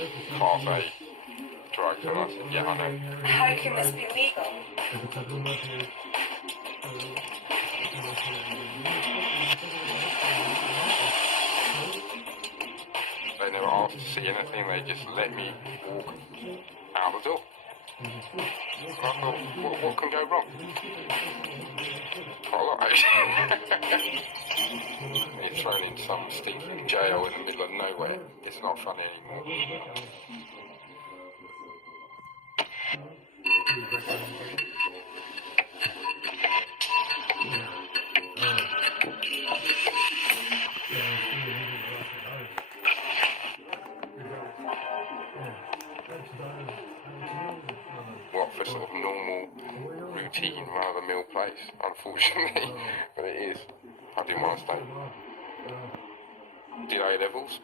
Class A drugs, and I said, yeah, I know. How can this be legal? They never asked to see anything, they just let me walk out the door. And I thought, what can go wrong? Quite a lot, actually. Being thrown in some stinking jail in the middle of nowhere, it's not funny anymore. What for sort of normal, routine, run-of-the-mill place, unfortunately, but it is. I didn't want to stay. Did A-levels,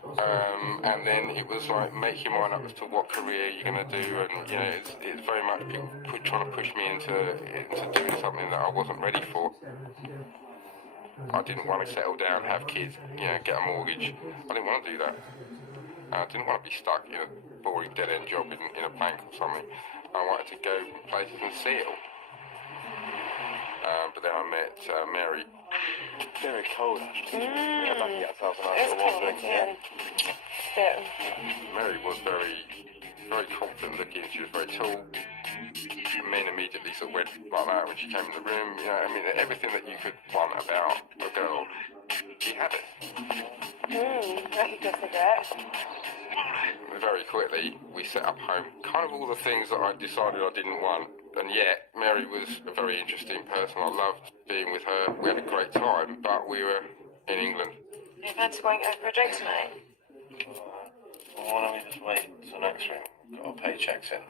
and then it was like, make your mind up as to what career you're going to do, and you know, it's very much people trying to push me into doing something that I wasn't ready for. I didn't want to settle down, have kids, you know, get a mortgage. I didn't want to do that. I didn't want to be stuck in a boring dead-end job in a bank or something. I wanted to go places and see it all. But then I met Mary. Very cold, actually. Yeah, back at ourselves and I It's was cold, wandering. yeah. Mary was very confident looking. She was very tall. Men immediately sort of went like that when she came in the room. You know, I mean, everything that you could want about a girl, she had it. I could go for that. Very quickly, we set up home. Kind of all the things that I decided I didn't want. And yet, Mary was a very interesting person. I loved being with her. We had a great time, but we were in England. You fancy going out for a drink tonight? Well, why don't we just wait till next week? Got our paychecks in.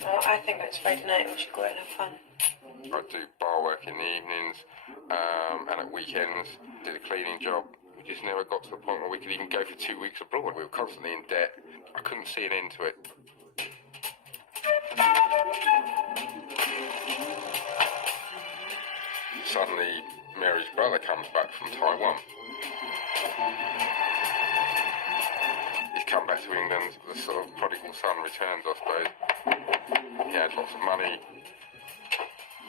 Well, I think it's Friday night we should go out and have fun. I do bar work in the evenings and at weekends. Did a cleaning job. We just never got to the point where we could even go for 2 weeks abroad. We were constantly in debt. I couldn't see an end to it. Suddenly, Mary's brother comes back from Taiwan. He's come back to England. The sort of prodigal son returns, I suppose. He had lots of money.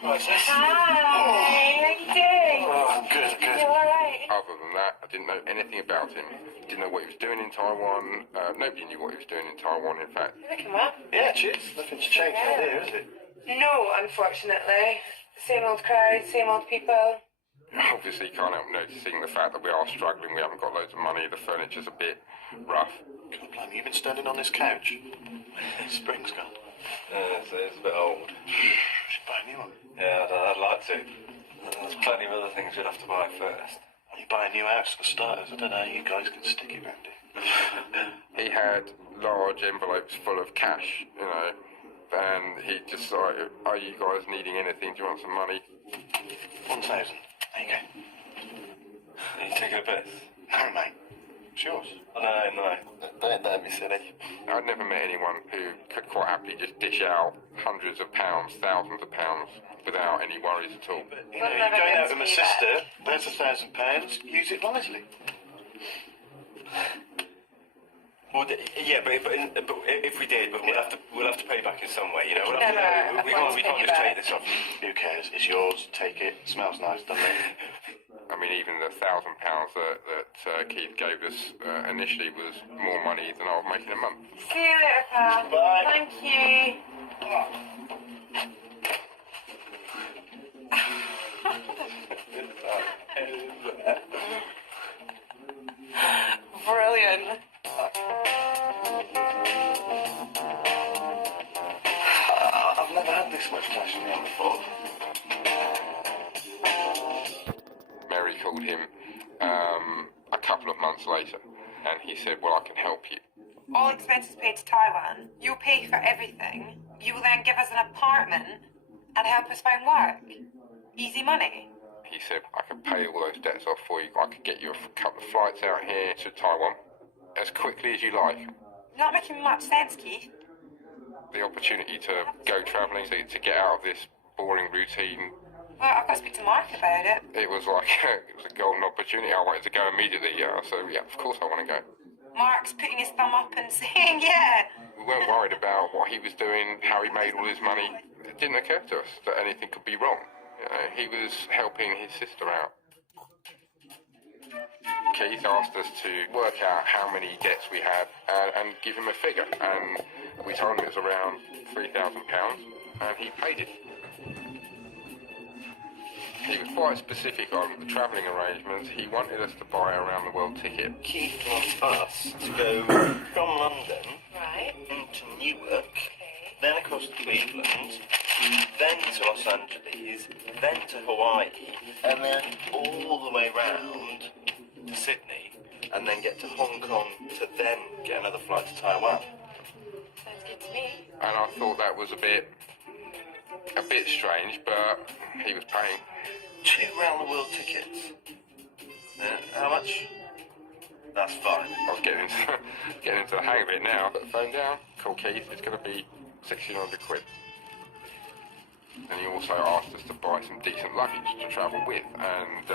Right, sis. Hi, how you doing? Oh, good. You alright? Other than that, I didn't know anything about him. Didn't know what he was doing in Taiwan. Nobody knew what he was doing in Taiwan, in fact. You're looking well. Yeah, cheers. Nothing's changed out here, is it? No, unfortunately. Same old crowd, same old people. Obviously, can't help noticing the fact that we are struggling. We haven't got loads of money. The furniture's a bit rough. God blimey, you've been standing on this couch. Spring's gone. So it's a bit old. Should buy a new one. Yeah, I'd like to. There's plenty of other things we'd have to buy first. Well, you buy a new house for starters. I don't know how you guys can stick it round it. He had large envelopes full of cash, you know, and he just like, are you guys needing anything? Do you want some money? 1,000. There you go. Are you taking a piss? No, mate. It's yours. Oh, no. Don't be silly. I'd never met anyone who could quite happily just dish out hundreds of pounds, thousands of pounds without any worries at all. But, you know, you're going out with my sister. There's £1,000. Use it wisely. Well, yeah, but if we did, we'll have to pay back in some way, you know. We can't We can't just take this off. Who cares? It's yours. Take it. Smells nice, doesn't it? I mean, even the £1,000 that Keith gave us initially was more money than I was making a month. See you later, pal. Bye. Thank you. Brilliant. I've never had this much cash in the hand before. Mary called him a couple of months later, and he said, well, I can help you. All expenses paid to Taiwan. You'll pay for everything. You will then give us an apartment and help us find work. Easy money. He said, I could pay all those debts off for you. I could get you a couple of flights out here to Taiwan as quickly as you like. Not making much sense, Keith. The opportunity to go travelling, to get out of this boring routine. Well, I've got to speak to Mark about it. It was like, it was a golden opportunity. I wanted to go immediately. So, yeah, of course I want to go. Mark's putting his thumb up and saying, yeah. We weren't worried about what he was doing, how he made all his money. It didn't occur to us that anything could be wrong. You know, he was helping his sister out. Keith asked us to work out how many debts we had and give him a figure. And we told him it was around £3,000 and he paid it. He was quite specific on the travelling arrangements. He wanted us to buy a round the world ticket. Keith wants us to go from London Right. into Newark, then across to Cleveland, then to Los Angeles, then to Hawaii, and then all the way round to Sydney, and then get to Hong Kong to then get another flight to Taiwan. Sounds good to me. And I thought that was a bit strange, but he was paying. 2 round the world tickets. How much? That's fine. I was getting into the hang of it now. Put the phone down, call Keith, it's going to be 1,600 quid. And he also asked us to buy some decent luggage to travel with, and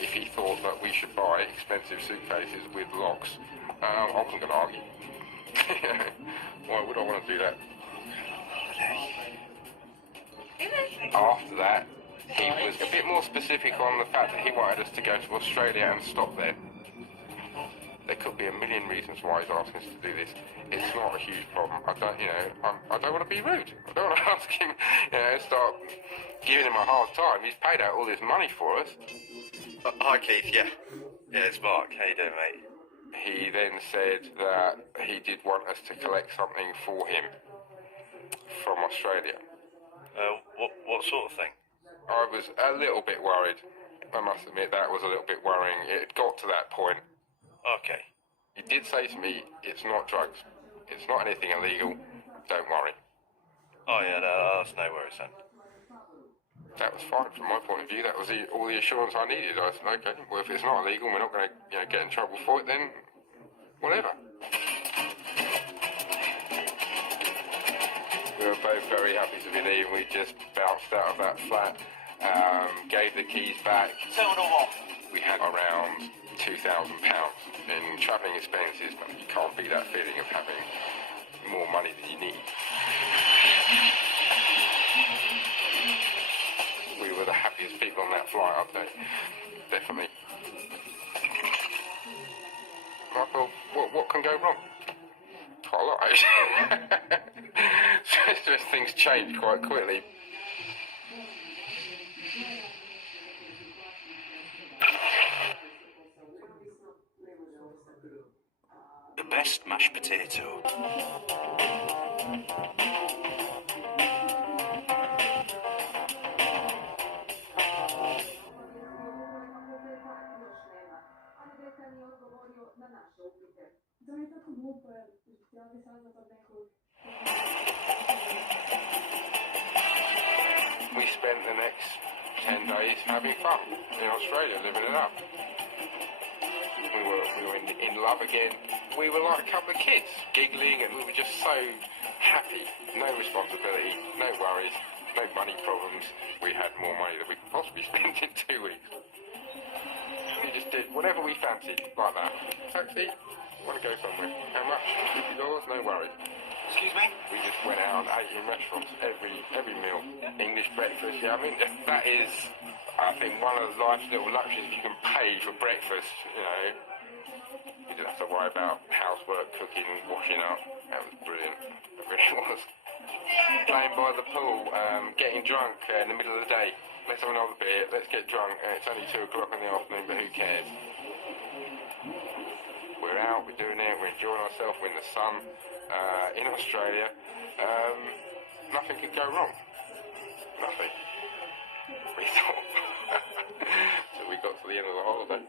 if he thought that we should buy expensive suitcases with locks, I wasn't going to argue. Why would I want to do that? After that, he was a bit more specific on the fact that he wanted us to go to Australia and stop there. There could be a million reasons why he's asking us to do this. It's not a huge problem. I don't want to be rude. I don't want to ask him, start giving him a hard time. He's paid out all this money for us. Hi Keith, yeah. Yeah, it's Mark. How you doing, mate? He then said that he did want us to collect something for him from Australia. What sort of thing? I was a little bit worried. I must admit that was a little bit worrying. It got to that point. Okay. He did say to me, it's not drugs. It's not anything illegal. Don't worry. Oh yeah, that's no worries then. That was fine from my point of view. That was all the assurance I needed. I said, okay, well, if it's not illegal and we're not going to get in trouble for it, then whatever. We were both very happy to be leaving. We just bounced out of that flat, gave the keys back. Total what? We had around £2,000 in travelling expenses, but you can't beat that feeling of having more money than you need. We were the happiest people on that flight, I'd say. Definitely. I thought, what can go wrong? Quite a lot, actually. Just things change quite quickly. The best mashed potato. We spent the next 10 days having fun in Australia, living it up. We were in love again. We were like a couple of kids, giggling, and we were just so happy. No responsibility, no worries, no money problems. We had more money than we could possibly spend in 2 weeks. We just did whatever we fancied, like that. Taxi, want to go somewhere. How much? $50, no worries. Excuse me? We just went out and ate in restaurants every meal. English breakfast, yeah, I mean, that is, I think, one of life's little luxuries. If you can pay for breakfast, you didn't have to worry about housework, cooking, washing up. That was brilliant. It really was. Playing by the pool, getting drunk in the middle of the day. Let's have another beer, let's get drunk. It's only 2 o'clock in the afternoon, but who cares? We're out, we're doing it, we're enjoying ourselves, we're in the sun. In Australia, nothing could go wrong. Nothing. We thought. So we got to the end of the holiday.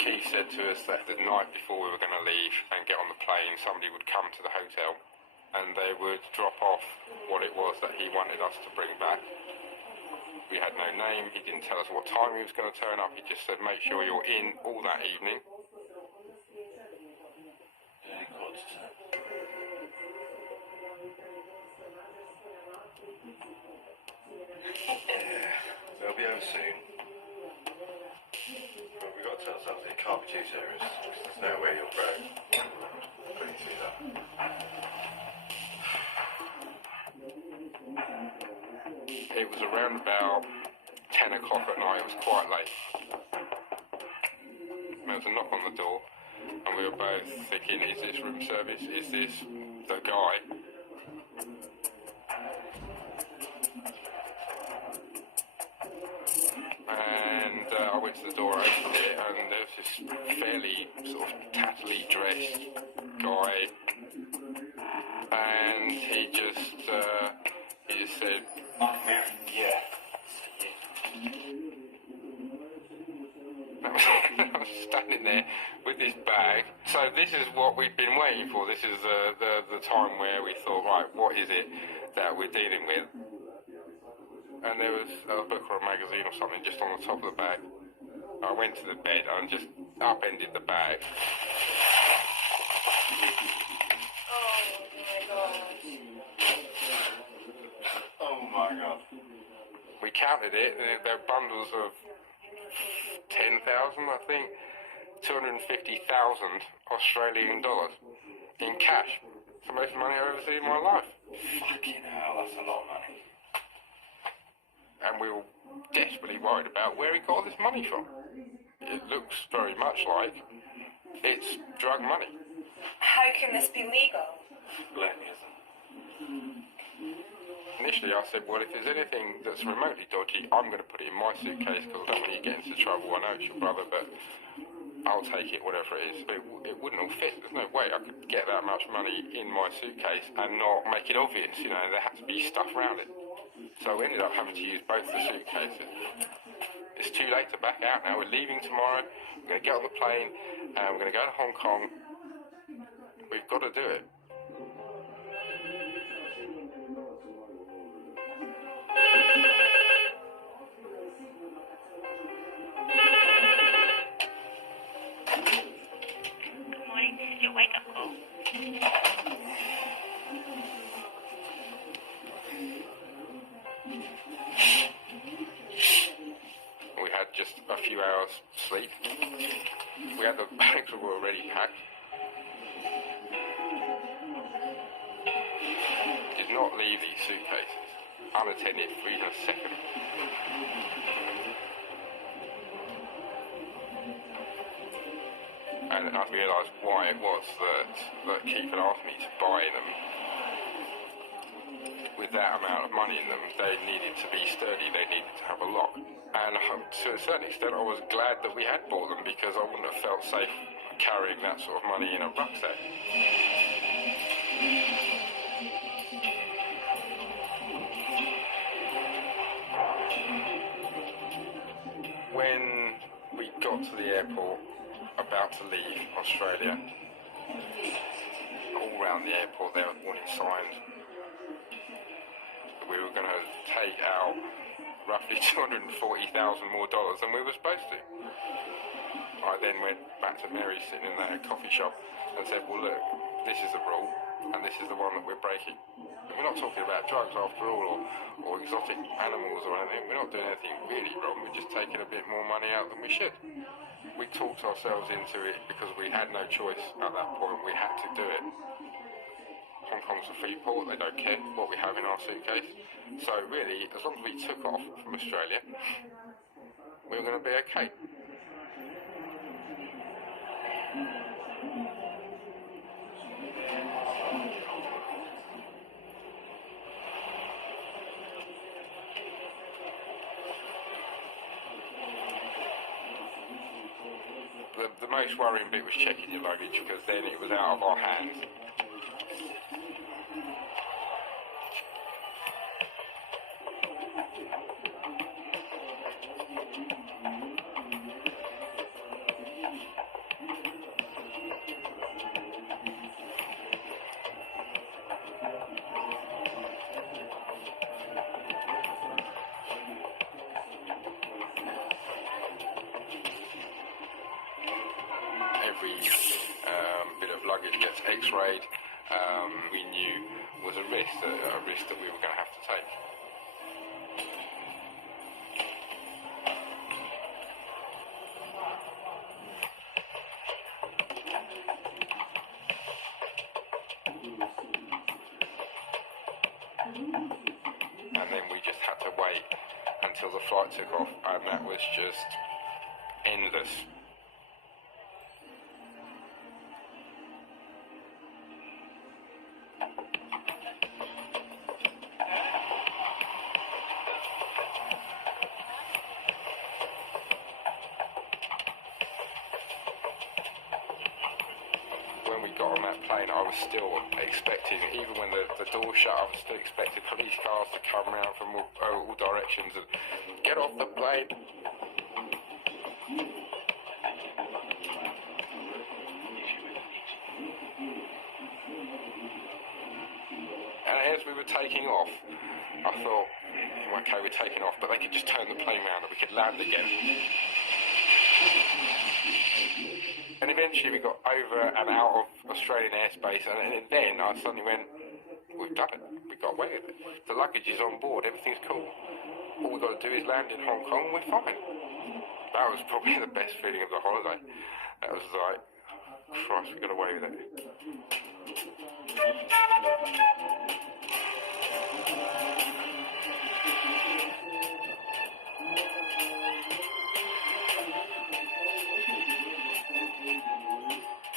Keith said to us that the night before we were going to leave and get on the plane, somebody would come to the hotel and they would drop off what it was that he wanted us to bring back. We had no name, he didn't tell us what time he was going to turn up, he just said make sure you're in all that evening. But we've got to tell ourselves it can't be too serious. 'Cause there's no way you'll grow putting through that. It was around about 10 o'clock at night. It was quite late. There was a knock on the door, and we were both thinking, is this room service? Is this the guy? And I went to the door, opened it, and there was this fairly sort of tattily dressed guy, and he just said, Yeah. I was standing there with this bag. So this is what we've been waiting for. This is the time where we thought, right, what is it that we're dealing with? And there was a book or a magazine or something just on the top of the bag. I went to the bed and just upended the bag. Oh my god. We counted it, and there were bundles of 10,000, I think, 250,000 Australian dollars in cash. It's the most money I've ever seen in my life. Fucking hell, that's a lot of money. And we were desperately worried about where he got this money from. It looks very much like it's drug money. How can this be legal? Colonialism. Initially I said, well, if there's anything that's remotely dodgy, I'm going to put it in my suitcase because I don't want you to get into trouble. I know it's your brother, but I'll take it, whatever it is. But it wouldn't all fit. There's no way I could get that much money in my suitcase and not make it obvious. You know, there had to be stuff around it. So we ended up having to use both the suitcases. It's too late to back out now. We're leaving tomorrow. We're going to get on the plane and we're going to go to Hong Kong. We've got to do it. Good morning, this is your wake-up call. We had just a few hours sleep. We had the bags were already packed. Did not leave these suitcases unattended for even a second. And I realised why it was that Keith had asked me to buy them. With that amount of money in them, they needed to be sturdy, they needed to have a lock. And to a certain extent, I was glad that we had bought them because I wouldn't have felt safe carrying that sort of money in a rucksack. When we got to the airport, about to leave Australia, all around the airport there were warning signs. We were going to take out roughly $240,000 more than we were supposed to. I then went back to Mary sitting in that coffee shop and said, well look, this is the rule and this is the one that we're breaking. And we're not talking about drugs after all or exotic animals or anything. We're not doing anything really wrong, we're just taking a bit more money out than we should. We talked ourselves into it because we had no choice at that point, we had to do it. Hong Kong's a free port, they don't care what we have in our suitcase. So really, as long as we took off from Australia, we were going to be okay. The most worrying bit was checking your luggage because then it was out of our hands. Every bit of luggage gets x-rayed, we knew was a risk that we were going to have to take. flight took off, and that was just endless. When we got on that plane, I was still expecting, even when the door shut, I was still expecting police cars to come around from all directions and get off the plane. And as we were taking off, I thought, okay, we're taking off, but they could just turn the plane around and we could land again. And eventually we got over and out of Australian airspace, and then I suddenly went, we've done it, we got away with it. The luggage is on board, everything's cool. All we've got to do is land in Hong Kong and we're fine. That was probably the best feeling of the holiday. That was like, Christ, we got away with it.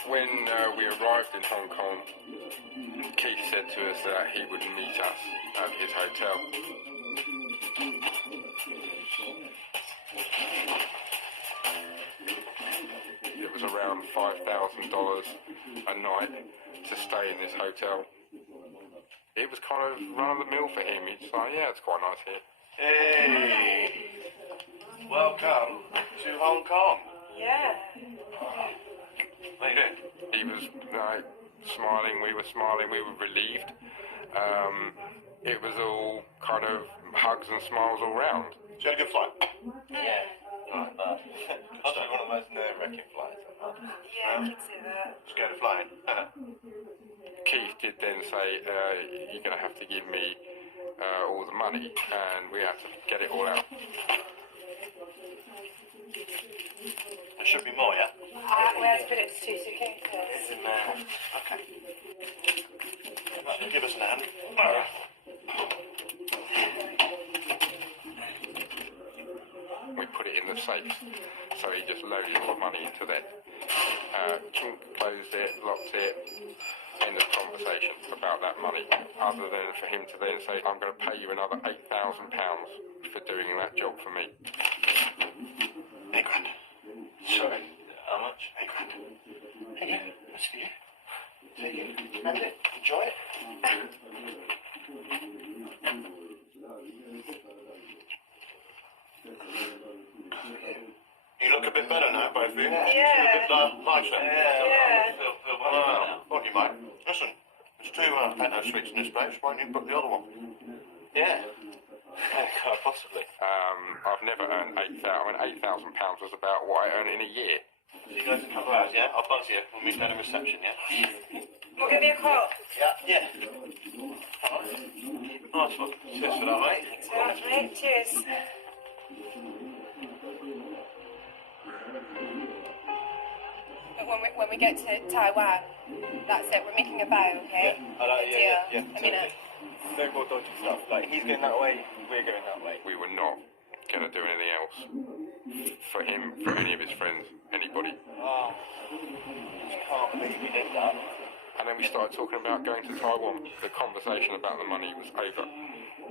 When we arrived in Hong Kong, Keith said to us that he would meet us at his hotel. It was around $5,000 a night to stay in this hotel. It was kind of run of the mill for him. He's like, yeah, it's quite nice here. Hey! Welcome to Hong Kong. Yeah. What are you doing? He was smiling, we were smiling, we were relieved. It was all kind of hugs and smiles all round. Did you have a good flight? Yeah. Right, possibly one of the most nerve-wracking flights I've had. Yeah, I can see that. Scared of flying? Keith did then say, you're going to have to give me all the money, and we had to get it all out. There should be more, yeah? We had to put it to 2 suitcases. It's in there. Okay. Right, give us an hand. We put it in the safe, so he just loaded all the money into there. Closed it, locked it, end of conversation about that money, other than for him to then say, I'm going to pay you another £8,000 for doing that job for me. £8 grand. Sorry. How much? £8 grand. There you go. That's for you. Take it. Spend it. Enjoy it. You look a bit better now, both of you. Yeah. A bit nicer. Yeah. Feel Well, what you might. Listen, there's two penthouse suites in this place. Why don't you book the other one? Yeah. Quite possibly. I've never earned £8,000 was about what I earn in a year. So you guys in a couple hours, yeah? I'll buzz you. We'll meet at a reception, yeah? We'll give you a call. Yeah. Nice one. Cheers for that, mate. Thanks very much, mate. Cheers. But when we get to Taiwan, that's it. We're making a vow, okay? Yeah. I mean it. No more dodgy stuff. Like, he's going that way, we're going that way. We were not going to do anything else for him, for any of his friends, anybody. Oh, I can't believe we did that. And then we started talking about going to Taiwan. The conversation about the money was over.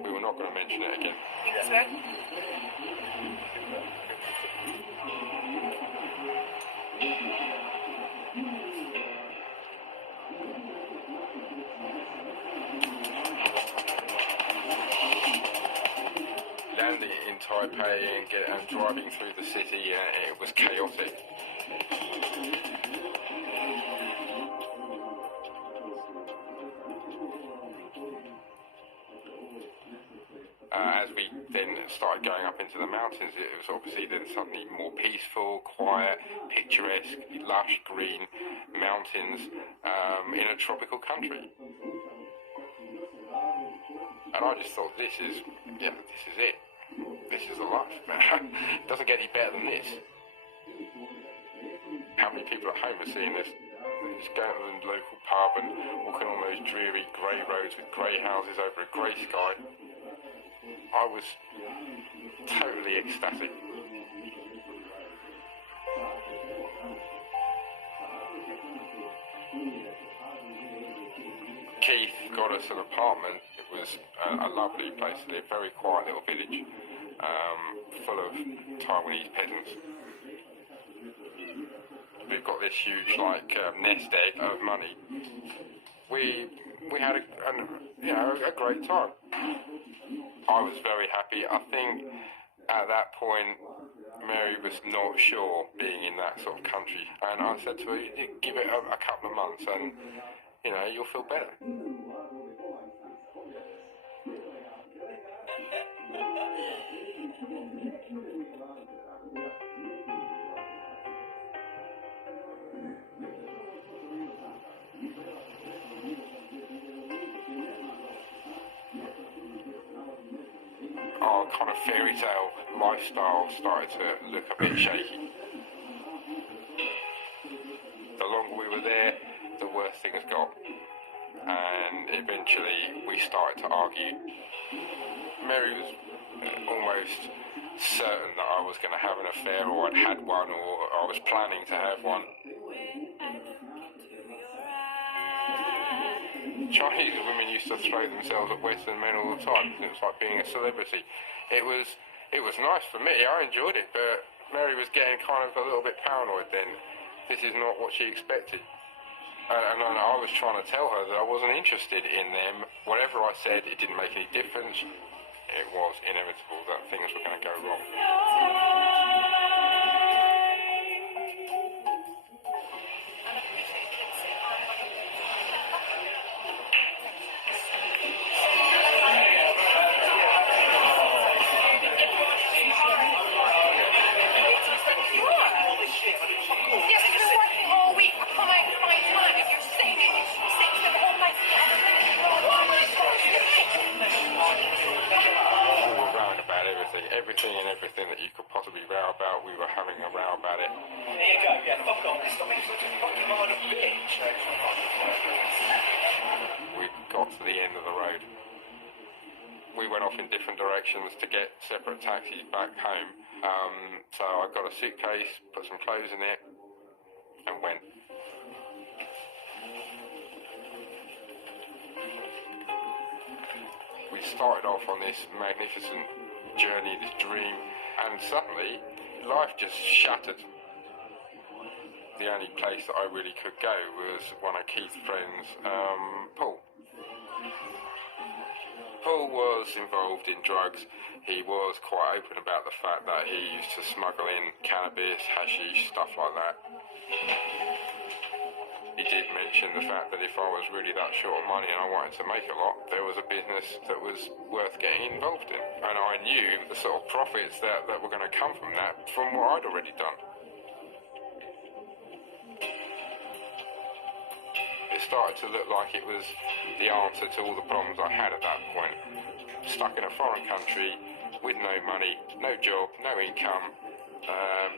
We were not going to mention it again. You swear? Landing in Taipei and driving through the city, it was chaotic. As we then started going up into the mountains, it was obviously then suddenly more peaceful, quiet, picturesque, lush green mountains in a tropical country. And I just thought, this is it. This is the life. It doesn't get any better than this. How many people at home are seeing this? Just going to the local pub and walking on those dreary grey roads with grey houses over a grey sky. I was totally ecstatic. Keith got us an apartment. It was a lovely place to live, very quiet little village, full of Taiwanese peasants. We've got this huge nest egg of money. We had a great time. I was very happy. I think at that point Mary was not sure being in that sort of country, and I said to her, give it a couple of months and you'll feel better. Our kind of fairy tale lifestyle started to look a bit shaky. The longer we were there, the worse things got, and eventually we started to argue. Mary was almost certain that I was going to have an affair, or I'd had one, or I was planning to have one. Chinese women used to throw themselves at Western men all the time. It was like being a celebrity. It was nice for me. I enjoyed it, but Mary was getting kind of a little bit paranoid then. This is not what she expected. And I was trying to tell her that I wasn't interested in them. Whatever I said, it didn't make any difference. It was inevitable that things were going to go wrong. Everything that you could possibly row about, we were having a row about it. There you go, yeah, fuck off. Stop being such a fucking minor bitch. We got to the end of the road. We went off in different directions to get separate taxis back home. So I got a suitcase, put some clothes in it, and went. We started off on this magnificent journey, this dream, and suddenly life just shattered. The only place that I really could go was one of Keith's friends, Paul. Paul was involved in drugs. He was quite open about the fact that he used to smuggle in cannabis, hashish, stuff like that. He did mention the fact that if I was really that short of money and I wanted to make a lot, there was a business that was worth getting involved in. And I knew the sort of profits that were going to come from that from what I'd already done. It started to look like it was the answer to all the problems I had at that point. Stuck in a foreign country, with no money, no job, no income,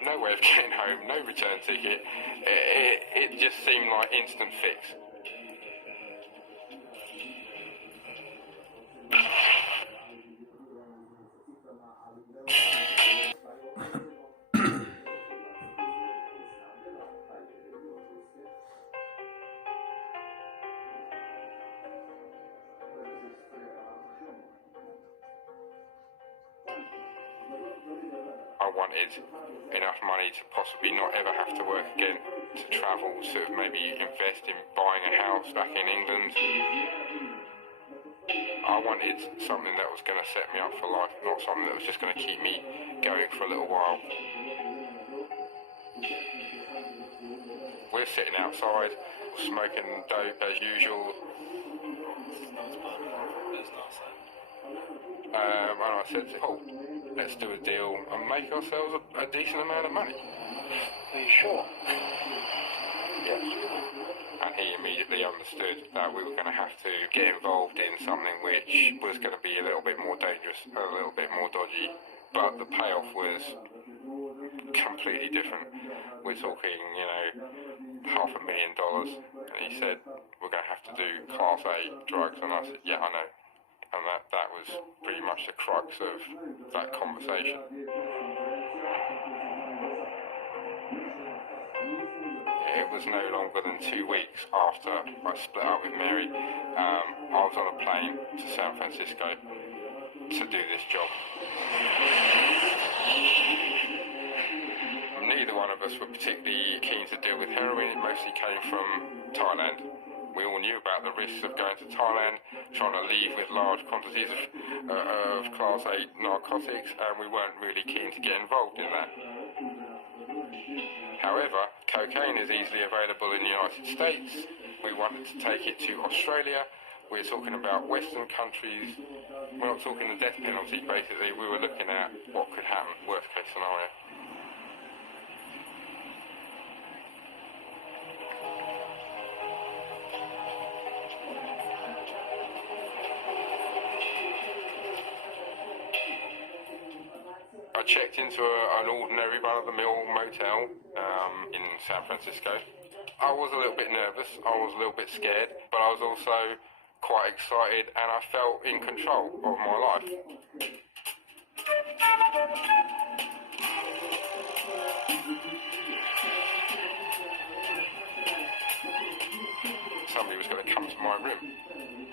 no way of getting home, no return ticket. It just seemed like instant fix. I wanted enough money to possibly not ever have to work again, to travel, to maybe invest in buying a house back in England. I wanted something that was going to set me up for life, not something that was just going to keep me going for a little while. We're sitting outside, smoking dope as usual. And I said to Paul, let's do a deal and make ourselves a decent amount of money. Are you sure? Yes. And he immediately understood that we were going to have to get involved in something which was going to be a little bit more dangerous, a little bit more dodgy, but the payoff was completely different. We're talking, $500,000, and he said, we're going to have to do Class A drugs, and I said, yeah, I know. and that was pretty much the crux of that conversation. It was no longer than 2 weeks after I split up with Mary. I was on a plane to San Francisco to do this job. Neither one of us were particularly keen to deal with heroin. It mostly came from Thailand. We all knew about the risks of going to Thailand, trying to leave with large quantities of Class A narcotics, and we weren't really keen to get involved in that. However, cocaine is easily available in the United States. We wanted to take it to Australia. We're talking about Western countries. We're not talking the death penalty, basically. We were looking at what could happen, worst case scenario. I checked into an ordinary run-of-the-mill motel in San Francisco. I was a little bit nervous, I was a little bit scared, but I was also quite excited and I felt in control of my life. Somebody was going to come to my room.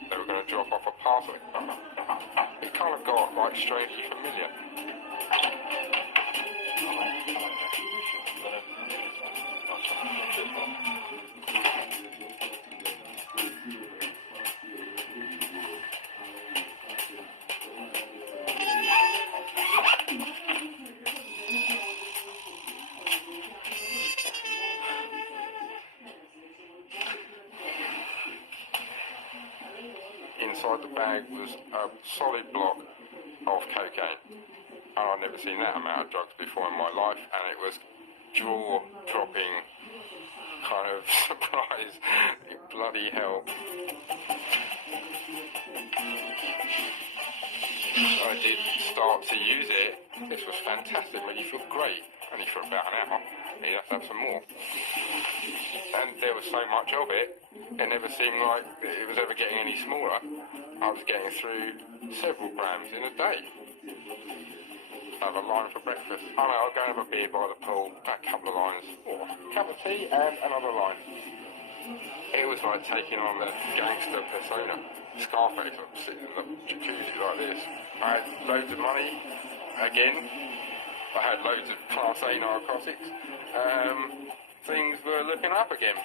They were going to drop off a parcel. It kind of got like strangely familiar. Inside the bag was a solid block of cocaine, and I'd never seen that amount of drugs before in my life, and it was jaw-dropping kind of surprise. Bloody hell. I did start to use it. This was fantastic, made you feel great, only for about an hour. You have to have some more. And there was so much of it, it never seemed like it was ever getting any smaller. I was getting through several grams in a day. Have a line for breakfast. Oh no, I'll go and have a beer by the pool, a couple of lines, or a cup of tea and another line. It was like taking on the gangster persona. Scarface, I'm sitting in the jacuzzi like this. I had loads of money, again. I had loads of Class A narcotics. Things were looking up again.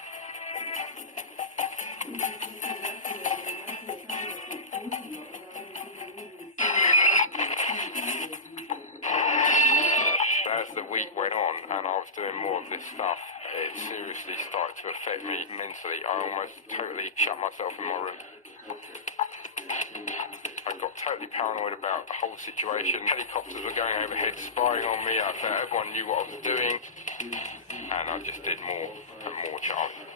As the week went on and I was doing more of this stuff, it seriously started to affect me mentally. I almost totally shut myself in my room. I got totally paranoid about the whole situation. Helicopters were going overhead spying on me. I felt everyone knew what I was doing, and I just did more and more charges.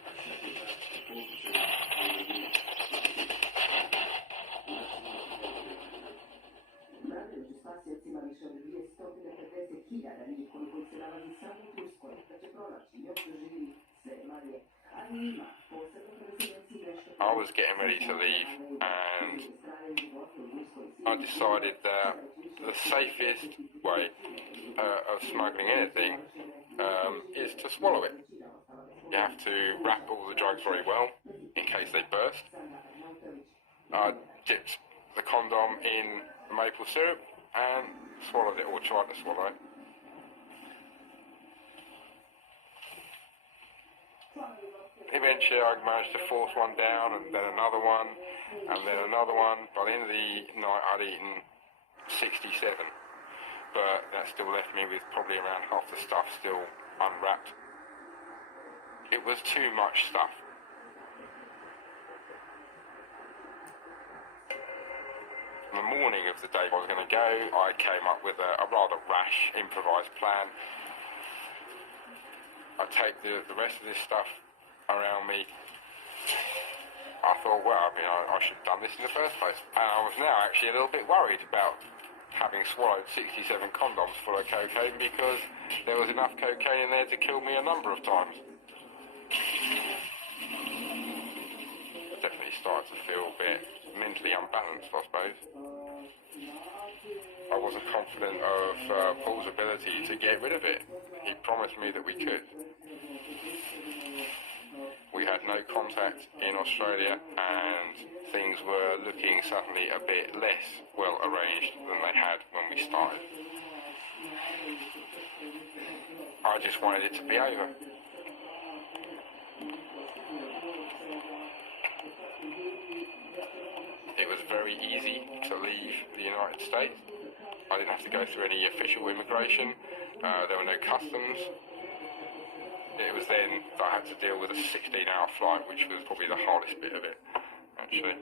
I was getting ready to leave, and I decided that the safest way of smuggling anything is to swallow it. You have to wrap all the drugs very well in case they burst. I dipped the condom in the maple syrup and swallowed it, or tried to swallow it. Eventually I managed to force one down, and then another one, and then another one. By the end of the night I'd eaten 67, but that still left me with probably around half the stuff still unwrapped. It was too much stuff. On the morning of the day I was going to go, I came up with a rather rash improvised plan. I'd take the rest of this stuff around me. I thought, well, I should have done this in the first place. And I was now actually a little bit worried about having swallowed 67 condoms full of cocaine, because there was enough cocaine in there to kill me a number of times. definitely started to feel a bit mentally unbalanced, I suppose. I wasn't confident of Paul's ability to get rid of it. He promised me that we could. We had no contact in Australia, and things were looking suddenly a bit less well arranged than they had when we started. I just wanted it to be over. It was very easy to leave the United States. I didn't have to go through any official immigration. There were no customs. It was then that I had to deal with a 16-hour flight, which was probably the hardest bit of it, actually.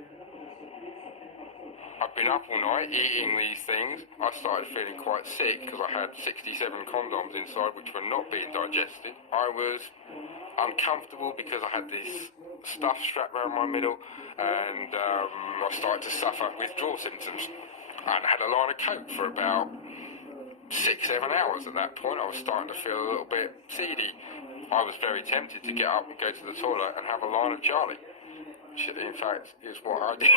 I've been up all night eating these things. I started feeling quite sick because I had 67 condoms inside which were not being digested. I was uncomfortable because I had this stuff strapped around my middle, and I started to suffer withdrawal symptoms. I had a line of coke for about 6-7 hours at that point. I was starting to feel a little bit seedy. I was very tempted to get up and go to the toilet and have a line of Charlie, which in fact is what I did.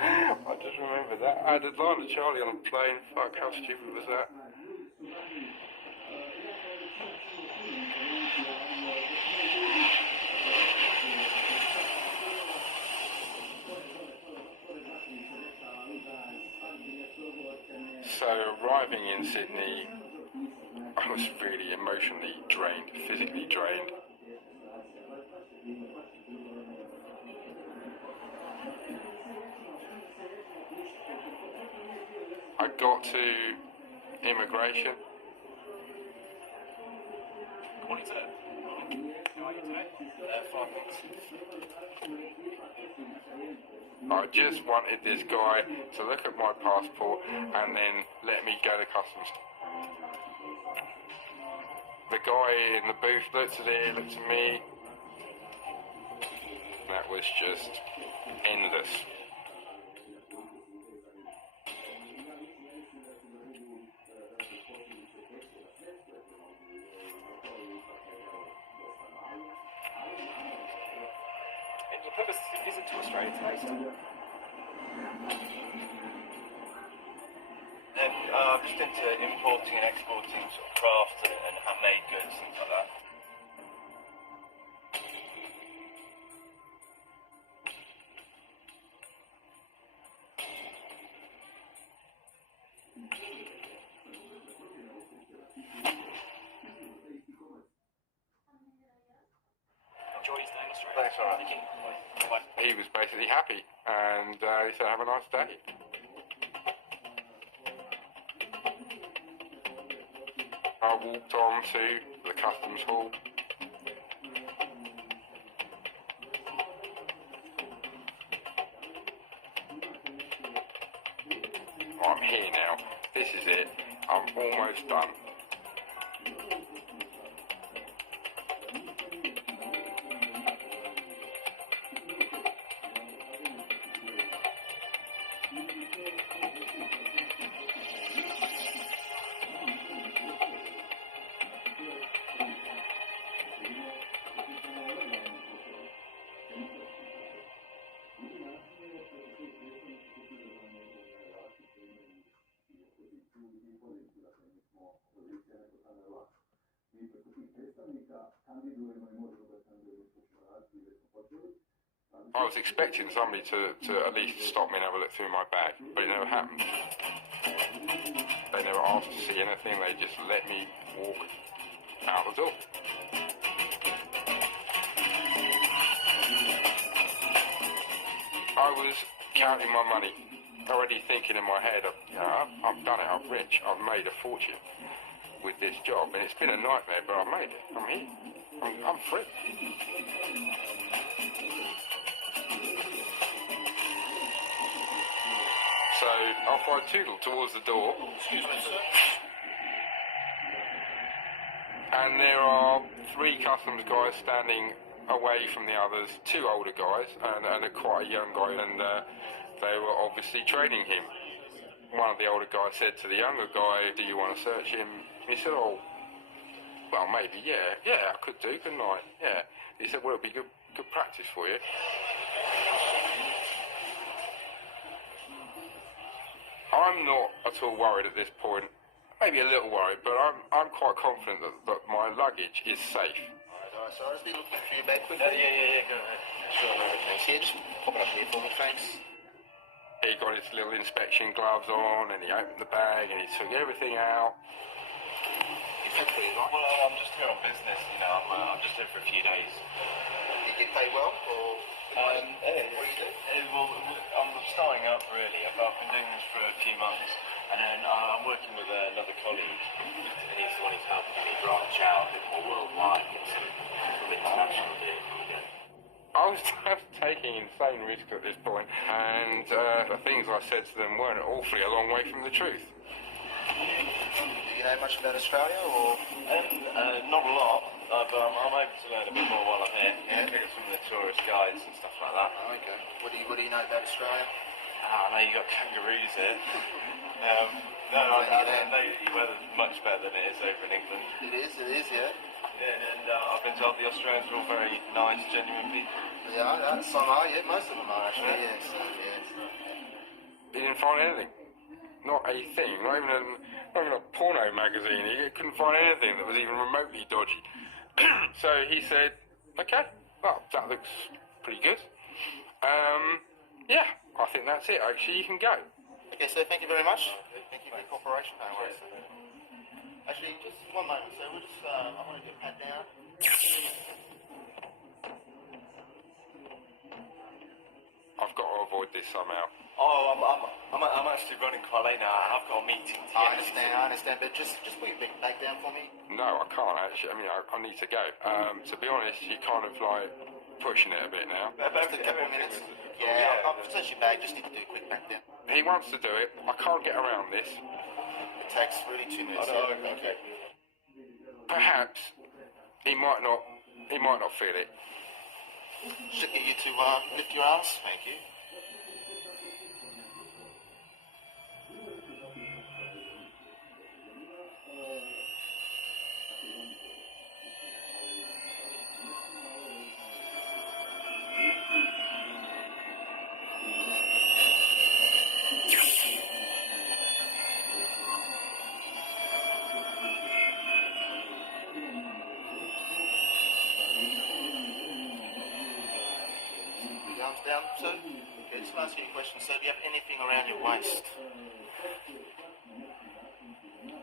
I just remember that. I had a line of Charlie on a plane. Fuck, how stupid was that? So arriving in Sydney, I was really emotionally drained, physically drained. I got to immigration. What is it? No idea today. 5 months. I just wanted this guy to look at my passport and then let me go to customs. The guy in the booth looked at it, looked at me. That was just endless. And your purpose visit to Australia today, so I'm just into importing and exporting sort of crafts and handmade goods, things like that. enjoy your stay in Australia. Thanks, all right. Thank you. Bye. He was basically happy, and he said, have a nice day. I walked on to the customs hall. I'm here now. This is it. I'm almost done. I was expecting somebody to at least stop me and have a look through my bag, but it never happened. They never asked to see anything, they just let me walk out the door. I was counting my money, already thinking in my head, I've done it, I'm rich, I've made a fortune with this job, and it's been a nightmare, but I've made it, I'm here, I'm free. So off I tootled towards the door. Excuse me, sir. And there are 3 customs guys standing away from the others, 2 older guys and a quite a young guy, and they were obviously training him. One of the older guys said to the younger guy, do you want to search him? He said, oh, well, maybe, yeah, I could do, couldn't I? Yeah. He said, well, it'd be good good practice for you. I'm not at all worried at this point. Maybe a little worried, but I'm quite confident that my luggage is safe. Alright, so I'll just be looking for your bag quickly. Yeah, go ahead. Sure, thanks. Yeah, just pop it up here for me, thanks. He got his little inspection gloves on, and he opened the bag, and he took everything out. Well, I'm just here on business, you know, I'm just here for a few days. Did you get paid well, or what do you do? Well, I'm starting up really. I've been doing this for a few months, and then I'm working with another colleague, and he's the one who's helping me branch out a bit more worldwide, get some international deals. I was taking insane risks at this point, and the things I said to them weren't awfully a long way from the truth. Do you know much about Australia, or? Not a lot, but I'm able to learn a bit more while I'm here. Yeah, get some of the tourist guides and stuff like that. Oh, okay. What do you know about Australia? I know you got kangaroos here. No, I know the weather's much better than it is over in England. It is, yeah. Yeah, and I've been told the Australians are all very nice, genuine people. Yeah, some are, yeah, most of them are actually, yeah. So, He didn't find anything. Not a thing. Not even a porno magazine. He couldn't find anything that was even remotely dodgy. So he said, okay, well, that looks pretty good. Yeah, I think that's it. Actually, you can go. Okay, so thank you very much. Thank you for your cooperation. No worries. Actually, just one moment, so we'll just, I want to get pat down. I've got to avoid this somehow. Oh, I'm actually running quite late now. I've got a meeting to I understand, but just put your bag down for me. No, I can't actually. I mean, I need to go. To be honest, you're kind of like pushing it a bit now. Just a couple of minutes. Yeah, I'll search your bag, just need to do a quick back down. He wants to do it. I can't get around this. It takes really 2 minutes. Okay. Perhaps he might not feel it. Should get you to lift your arms, thank you. Down, so, okay, just want to ask you a question. So, do you have anything around your waist? Do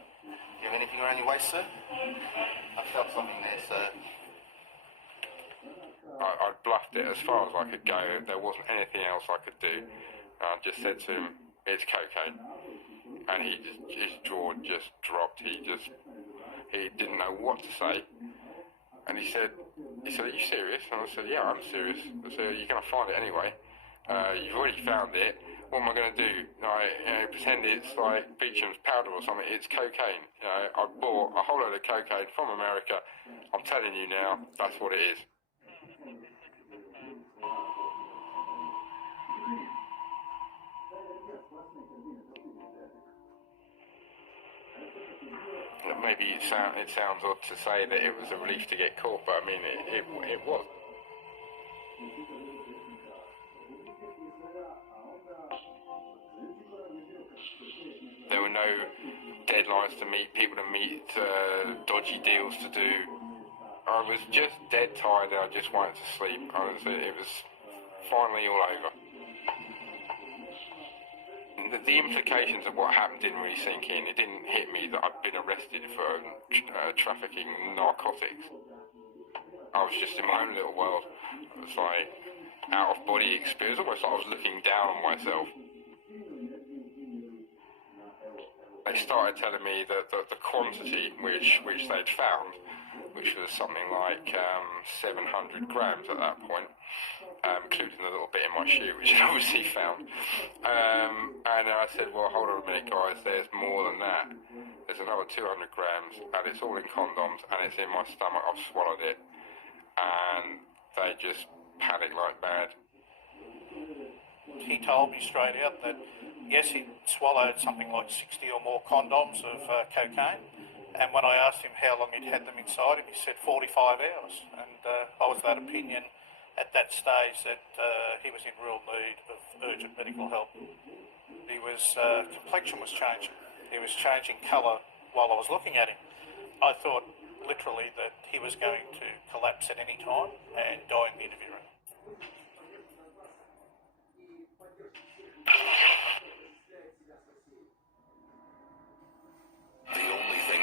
you have anything around your waist, sir? I felt something there, sir. I bluffed it as far as I could go. There wasn't anything else I could do. I just said to him, it's cocaine. And his jaw just dropped. He didn't know what to say. And he said, are you serious? And I said, yeah, I'm serious. I said, you're going to find it anyway. You've already found it. What am I going to do? Pretend it's like Beecham's powder or something. It's cocaine. I bought a whole load of cocaine from America. I'm telling you now, that's what it is. Maybe it sounds odd to say that it was a relief to get caught, but I mean, it was. There were no deadlines to meet, people to meet, dodgy deals to do. I was just dead tired and I just wanted to sleep. It was finally all over. The implications of what happened didn't really sink in. It didn't hit me that I'd been arrested for trafficking narcotics. I was just in my own little world. It was like out-of-body experience, almost like I was looking down on myself. They started telling me that the quantity which they'd found, which was something like 700 grams at that point, including a little bit in my shoe, which I'd obviously found. And I said, well, hold on a minute, guys, there's more than that. There's another 200 grams, and it's all in condoms, and it's in my stomach. I've swallowed it. And they just panicked like mad. He told me straight out that, yes, he'd swallowed something like 60 or more condoms of cocaine. And when I asked him how long he'd had them inside him, he said 45 hours. And I was of that opinion at that stage that he was in real need of urgent medical help. His complexion was changing. He was changing colour while I was looking at him. I thought literally that he was going to collapse at any time and die in the interview room. The only thing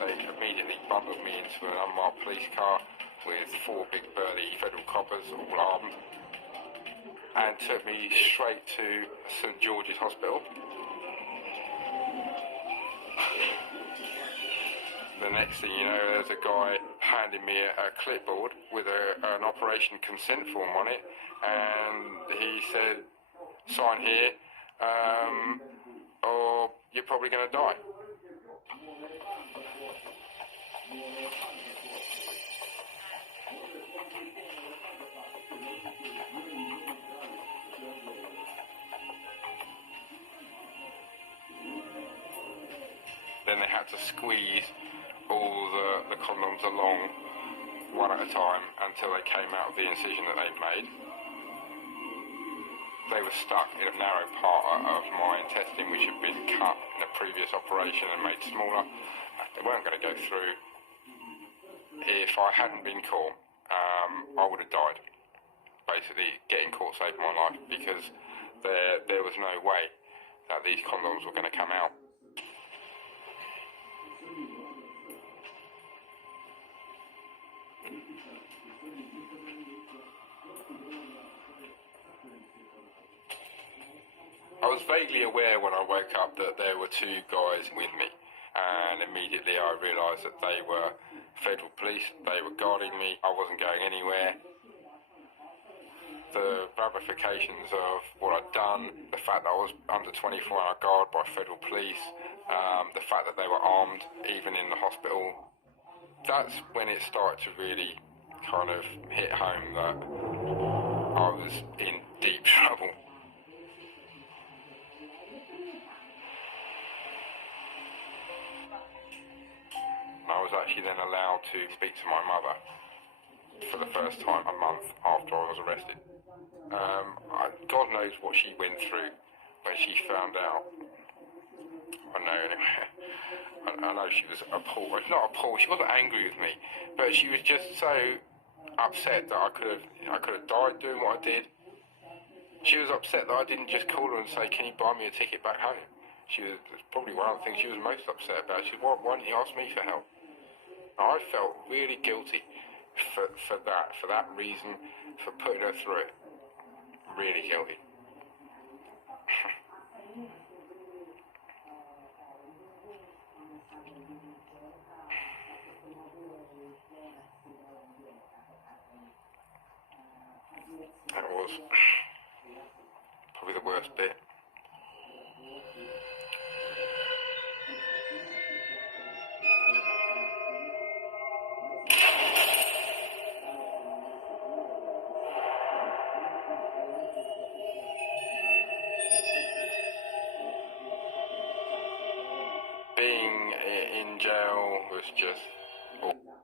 they immediately bundled me into an unmarked police car with 4 big burly federal coppers, all armed, and took me straight to St George's Hospital. The next thing you know, there's a guy handing me a clipboard with an operation consent form on it, and he said, sign here, or you're probably going to die. Then they had to squeeze all the condoms along one at a time until they came out of the incision that they'd made. They were stuck in a narrow part of my intestine which had been cut in a previous operation and made smaller. They weren't going to go through. If I hadn't been caught, I would have died. Basically, getting caught saved my life because there was no way that these condoms were going to come out. I was vaguely aware when I woke up that there were 2 guys with me, and immediately I realised that they were federal police. They were guarding me. I wasn't going anywhere. The ramifications of what I'd done, the fact that I was under 24-hour guard by federal police, the fact that they were armed even in the hospital, that's when it started to really kind of hit home that I was in deep trouble. I was actually then allowed to speak to my mother for the first time a month after I was arrested. God knows what she went through when she found out. I know anyway. I know she was appalled. Not appalled, she wasn't angry with me, but she was just so upset that I could have died doing what I did. She was upset that I didn't just call her and say, can you buy me a ticket back home? That's probably one of the things she was most upset about. She said, why didn't you ask me for help? I felt really guilty for that reason, for putting her through it. Really guilty. That was probably the worst bit. Being in jail was just awful.